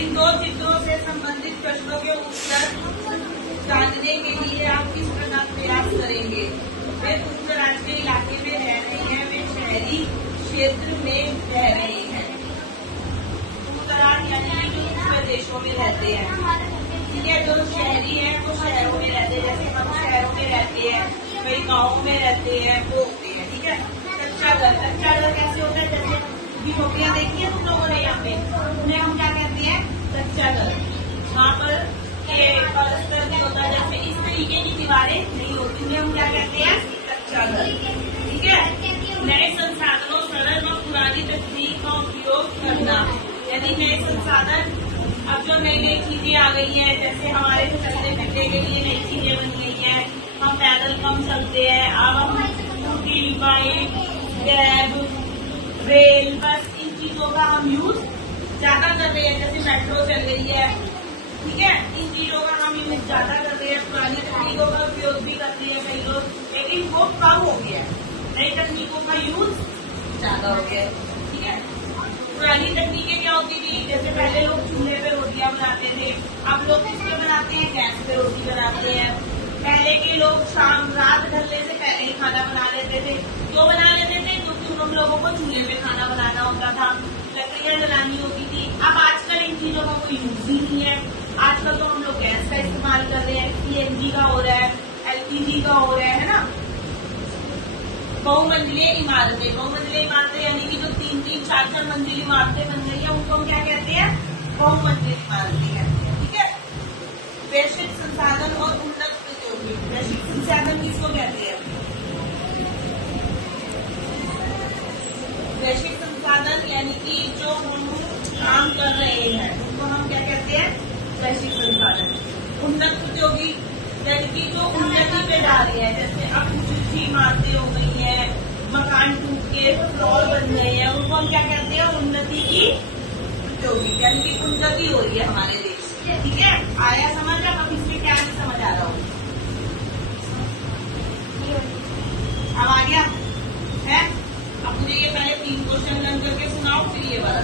इन दो चित्रों से संबंधित प्रश्नों के उत्तर जानने के लिए आप किस प्रकार प्रयास करेंगे? वे दूर-दराज के इलाके में रह रहे हैं, वे शहरी क्षेत्र में रह रहे हैं। दूर-दराज यानी जो दूसरे देशों में रहते हैं, ठीक है। जो शहरी है वो शहरों में रहते हैं, जैसे हम शहरों में रहते हैं, कई गाँव में रहते हैं, वो होते हैं, ठीक है। कच्चा घर कैसे होता है? जैसे झोपड़ियाँ देखी है तुम लोगों ने यहाँ पे, उन्हें हम क्या कहते हैं? कच्चा घर। वहाँ पर परस्पर नहीं होता, जैसे इस तरीके की दीवारें नहीं होती, उन्हें हम क्या कहते हैं? कच्चा घर, ठीक है। नए संसाधनों, सरल व पुरानी तकनीक का उपयोग करना, यानी नए संसाधन, अब जो नई नई चीजें आ गई हैं, जैसे हमारे चलने फिरने के लिए नई चीजें बन गई हैं, हम पैदल कम चलते हैं, अब हम स्कूटी, बाइक, कैब, रेल, बस इन चीजों का हम यूज ज्यादा कर रहे हैं, जैसे मेट्रो चल रही है, ठीक है। इन चीजों का हम यूज ज्यादा कर रहे हैं, पुरानी तकनीकों का उपयोग भी करते हैं कई लोग, लेकिन वो कम हो गया है, नई तकनीकों का यूज ज्यादा हो गया है, ठीक है। पुरानी तकनीकें क्या होती थी? जैसे पहले लोग चूल्हे पे रोटियां बनाते थे, अब लोग किस पे बनाते हैं? गैस पे रोटी बनाते हैं। पहले के लोग शाम रात ढलने से पहले ही खाना बना लेते थे, क्यों बना लेते थे? क्योंकि उन लोगों को चूल्हे पे खाना बनाना होता था, लकड़ियां जलानी होती थी। अब आजकल इन चीजों का कोई यूज ही नहीं है, आजकल तो हम लोग गैस का इस्तेमाल कर रहे हैं, CNG का हो रहा है, LPG का हो रहा है ना। बहुमंजिले इमारतें यानी कि जो 3-3, 4-4 मंजिली इमारतें बन रही है, उनको हम क्या कहते हैं? बहुमंजिली इमारतें कहते हैं, ठीक है। वैश्विक संसाधन और उन्नत प्रौद्योगिकी, वैश्विक संसाधन किसको कहते हैं? वैश्विक संसाधन यानी कि जो हम काम कर रहे हैं उनको हम क्या कहते हैं? वैश्विक संसाधन। उन्नत प्रौद्योगिकी यानी कि जो उन्नति पे जा रही है, जैसे अब ऊंची इमारतें हो गई हैं, मकान टूट के फ्लोर बन गए हैं, उनको हम क्या कहते हैं? उन्नति की प्रौद्योगिकी, यानी कि उन्नति हो रही है हमारे देश में, ठीक है। आया समझ? अब इसमें क्या नहीं समझ आ रहा हो? अब आ गया है? अब मुझे ये पहले 3 क्वेश्चन रन करके सुनाओ, फिर ये वाला